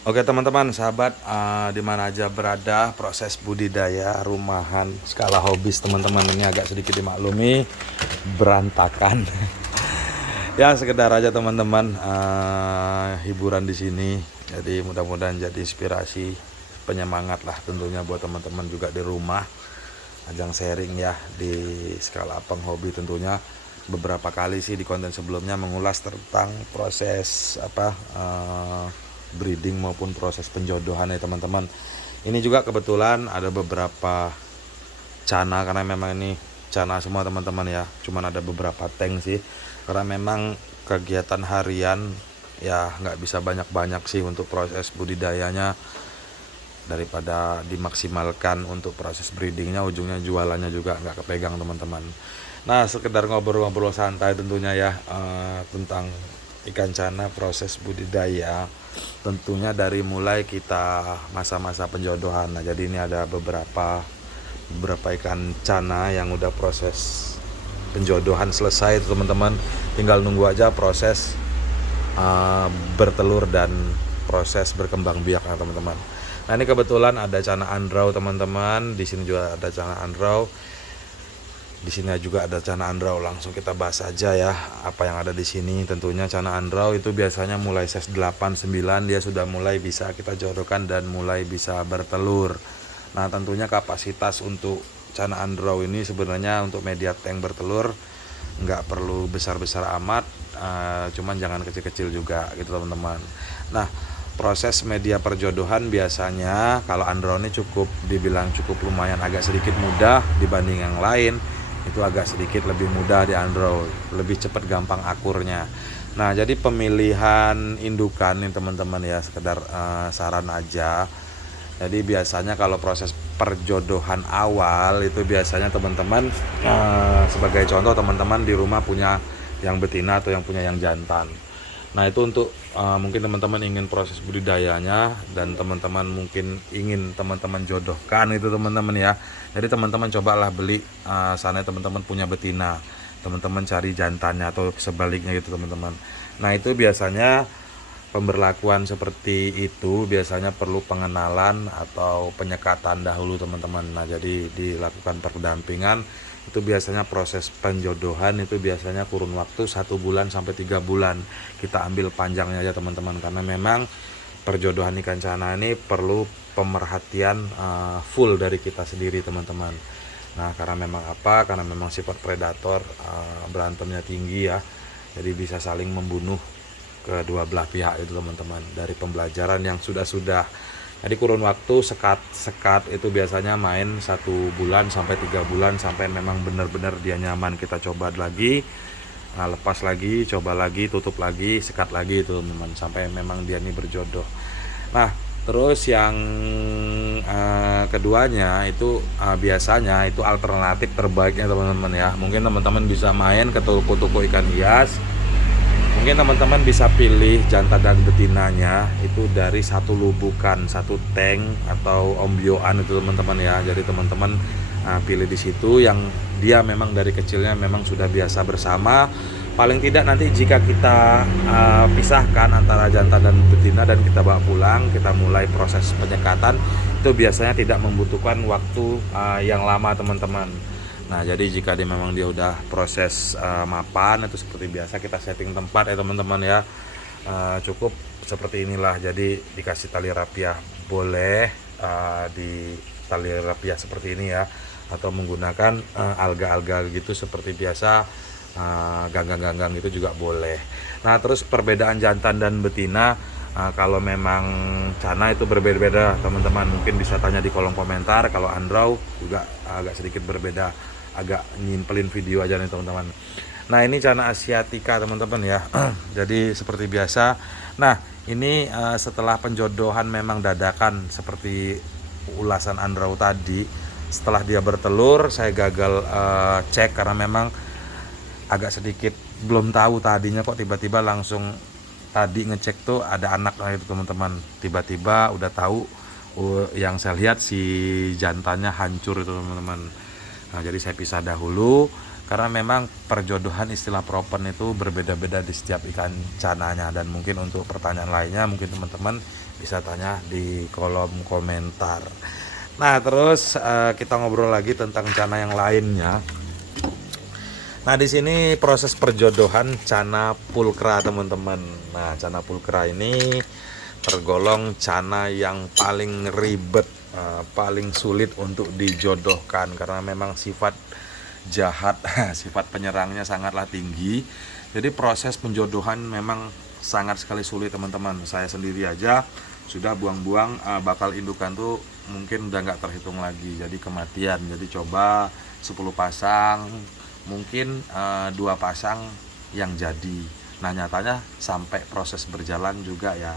Oke teman-teman, sahabat, di mana aja berada, proses budidaya rumahan skala hobis teman-teman ini agak sedikit dimaklumi berantakan. Ya sekedar aja teman-teman, hiburan di sini. Jadi mudah-mudahan jadi inspirasi, penyemangat lah tentunya buat teman-teman juga di rumah. Ajang sharing ya di skala Apeng Hobi tentunya. Beberapa kali sih di konten sebelumnya mengulas tentang proses breeding maupun proses penjodohan ya teman-teman. Ini juga kebetulan ada beberapa cana, karena memang ini cana semua teman-teman ya. Cuman ada beberapa tank sih, karena memang kegiatan harian ya nggak bisa banyak-banyak sih untuk proses budidayanya. Daripada dimaksimalkan untuk proses breedingnya, ujungnya jualannya juga nggak kepegang teman-teman. Nah sekedar ngobrol-ngobrol santai tentunya ya, tentang ikan cana proses budidaya, tentunya dari mulai kita masa-masa penjodohan. Nah jadi ini ada beberapa ikan cana yang udah proses penjodohan selesai teman-teman, tinggal nunggu aja proses bertelur dan proses berkembang biak ya teman-teman. Nah ini kebetulan ada cana andrau teman-teman, di sini juga ada cana andrau, di sini juga ada cana andrau. Langsung kita bahas aja ya apa yang ada di sini. Tentunya cana andrau itu biasanya mulai size 8 9 dia sudah mulai bisa kita jodohkan dan mulai bisa bertelur. Nah tentunya kapasitas untuk cana andrau ini sebenarnya untuk media tank bertelur nggak perlu besar-besar amat, cuman jangan kecil-kecil juga gitu teman-teman. Nah proses media perjodohan biasanya kalau andrau ini dibilang cukup lumayan agak sedikit mudah dibanding yang lain. Itu agak sedikit lebih mudah di andrau, lebih cepat gampang akurnya. Nah jadi pemilihan indukan nih teman-teman ya, sekedar saran aja. Jadi biasanya kalau proses perjodohan awal itu biasanya teman-teman, sebagai contoh teman-teman di rumah punya yang betina atau yang punya yang jantan. Nah itu untuk mungkin teman-teman ingin proses budidayanya dan teman-teman mungkin ingin teman-teman jodohkan itu teman-teman ya. Jadi teman-teman cobalah beli, sana teman-teman punya betina, teman-teman cari jantannya atau sebaliknya gitu teman-teman. Nah itu biasanya pemberlakuan seperti itu biasanya perlu pengenalan atau penyekatan dahulu teman-teman. Nah jadi dilakukan pendampingan, itu biasanya proses penjodohan itu biasanya kurun waktu 1 bulan sampai 3 bulan. Kita ambil panjangnya aja teman-teman, karena memang perjodohan ikan cana ini perlu pemerhatian full dari kita sendiri teman-teman. Nah karena memang karena memang sifat predator, berantemnya tinggi ya, jadi bisa saling membunuh kedua belah pihak itu teman-teman. Dari pembelajaran yang sudah jadi kurun waktu sekat itu biasanya main 1 bulan sampai 3 bulan, sampai memang benar-benar dia nyaman kita coba lagi, lepas lagi, coba lagi, tutup lagi, sekat lagi itu teman-teman, sampai memang dia ini berjodoh. Nah terus yang keduanya itu biasanya itu alternatif terbaiknya teman-teman ya. Mungkin teman-teman bisa main ke toko-toko ikan hias. Mungkin teman-teman bisa pilih jantan dan betinanya itu dari satu lubukan, satu tank atau ombyoan itu teman-teman ya. Jadi teman-teman pilih di situ yang dia memang dari kecilnya memang sudah biasa bersama. Paling tidak nanti jika kita pisahkan antara jantan dan betina dan kita bawa pulang, kita mulai proses penyekatan, itu biasanya tidak membutuhkan waktu yang lama teman-teman. Nah jadi jika memang dia udah proses mapan, itu seperti biasa kita setting tempat ya teman-teman ya. Cukup seperti inilah, jadi dikasih tali rapiah boleh, di tali rapiah seperti ini ya, atau menggunakan alga-alga gitu seperti biasa, ganggang-ganggang itu juga boleh. Nah terus perbedaan jantan dan betina, kalau memang cana itu berbeda-beda teman-teman, mungkin bisa tanya di kolom komentar. Kalau andrau juga agak sedikit berbeda, agak nyimpelin video aja nih teman-teman. Nah ini cana asiatica teman-teman ya. Jadi seperti biasa. Nah ini setelah penjodohan memang dadakan seperti ulasan andrau tadi. Setelah dia bertelur saya gagal cek, karena memang agak sedikit belum tahu tadinya kok tiba-tiba langsung tadi ngecek tuh ada anak lah itu teman-teman. Tiba-tiba udah tahu, yang saya lihat si jantannya hancur itu teman-teman. Nah jadi saya pisah dahulu, karena memang perjodohan istilah propen itu berbeda-beda di setiap ikan cananya. Dan mungkin untuk pertanyaan lainnya mungkin teman-teman bisa tanya di kolom komentar. Nah terus kita ngobrol lagi tentang cana yang lainnya. Nah di sini proses perjodohan cana pulkra teman-teman. Nah cana pulkra ini tergolong cana yang paling ribet, paling sulit untuk dijodohkan karena memang sifat jahat, sifat penyerangnya sangatlah tinggi. Jadi proses penjodohan memang sangat sekali sulit teman-teman. Saya sendiri aja sudah buang-buang bakal indukan tuh mungkin udah nggak terhitung lagi, jadi kematian. Jadi coba 10 pasang, mungkin 2 pasang yang jadi. Nah nyatanya sampai proses berjalan juga ya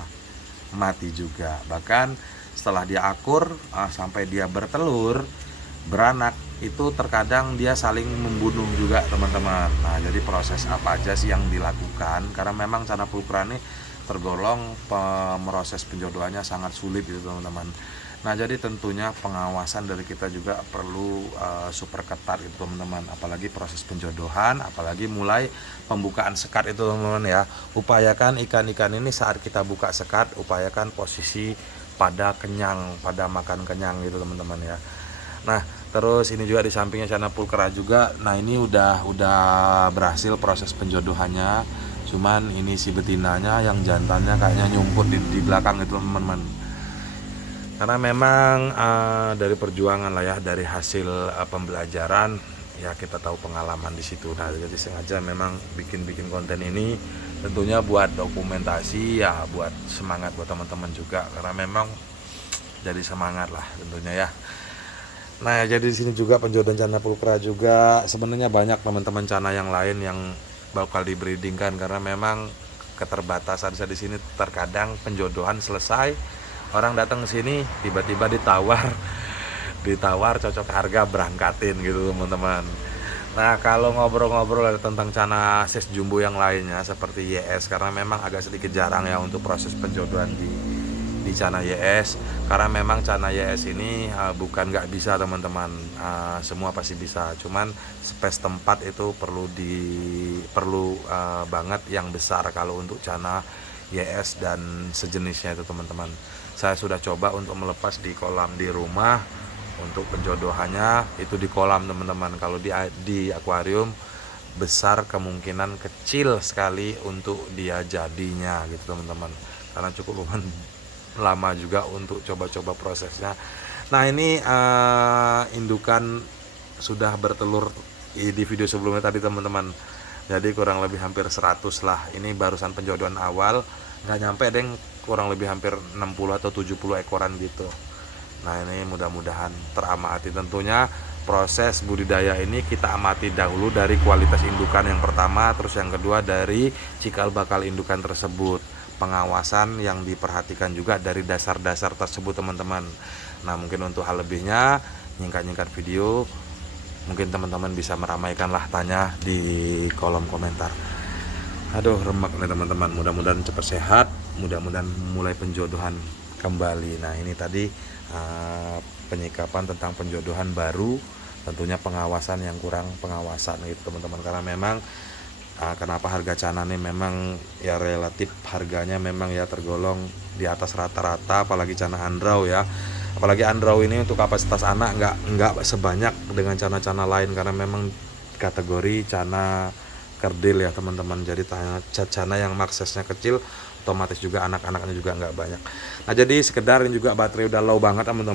mati juga. Bahkan setelah dia akur sampai dia bertelur, beranak, itu terkadang dia saling membunuh juga teman-teman. Nah jadi proses apa aja sih yang dilakukan, karena memang cana pulkra ini tergolong proses penjodohannya sangat sulit itu teman-teman. Nah jadi tentunya pengawasan dari kita juga perlu super ketat itu teman-teman, apalagi proses penjodohan, apalagi mulai pembukaan sekat itu teman-teman ya. Upayakan ikan-ikan ini saat kita buka sekat, upayakan posisi pada kenyang, pada makan kenyang gitu teman-teman ya. Nah terus ini juga di sampingnya cana pulkra juga. Nah ini udah berhasil proses penjodohannya, cuman ini si betinanya yang jantannya kayaknya nyumput di belakang itu teman-teman. Karena memang dari perjuangan lah ya, dari hasil pembelajaran ya, kita tahu pengalaman di situ. Nah jadi sengaja memang bikin konten ini tentunya buat dokumentasi ya, buat semangat buat teman-teman juga, karena memang jadi semangat lah tentunya ya. Nah jadi di sini juga penjodohan cana pulkra juga sebenarnya banyak teman-teman cana yang lain yang bakal dibreedingkan, karena memang keterbatasan saya di sini. Terkadang penjodohan selesai, orang datang ke sini tiba-tiba ditawar cocok harga, berangkatin gitu teman-teman. Nah kalau ngobrol-ngobrol tentang cana sis jumbo yang lainnya seperti YS, karena memang agak sedikit jarang ya untuk proses penjodohan di cana YS, karena memang cana YS ini bukan nggak bisa teman-teman, semua pasti bisa, cuman space tempat itu perlu banget yang besar kalau untuk cana YS dan sejenisnya itu teman-teman. Saya sudah coba untuk melepas di kolam di rumah. Untuk penjodohannya itu di kolam teman-teman. Kalau di akuarium besar kemungkinan kecil sekali untuk dia jadinya gitu teman-teman, karena cukup lumayan lama juga untuk coba-coba prosesnya. Nah ini indukan sudah bertelur di video sebelumnya tadi teman-teman, jadi kurang lebih hampir 100 lah. Ini barusan penjodohan awal, nggak nyampe deng, kurang lebih hampir 60 atau 70 ekoran gitu. Nah ini mudah-mudahan teramati. Tentunya proses budidaya ini kita amati dahulu dari kualitas indukan yang pertama, terus yang kedua dari cikal bakal indukan tersebut. Pengawasan yang diperhatikan juga dari dasar-dasar tersebut teman-teman. Nah mungkin untuk hal lebihnya, nyingkat-nyingkat video, mungkin teman-teman bisa meramaikan lah, tanya di kolom komentar. Aduh remek nih teman-teman, mudah-mudahan cepat sehat, mudah-mudahan mulai penjodohan kembali. Nah ini tadi penyikapan tentang penjodohan baru, tentunya pengawasan yang kurang pengawasan gitu teman-teman, karena memang kenapa harga cana ini memang ya relatif harganya memang ya tergolong di atas rata-rata, apalagi cana andrau ya. Apalagi andrau ini untuk kapasitas anak nggak sebanyak dengan cana-cana lain, karena memang kategori cana kerdil ya teman-teman. Jadi cana yang maksesnya kecil, otomatis juga anak-anaknya juga nggak banyak. Nah jadi sekedar ini juga baterai udah low banget teman-teman.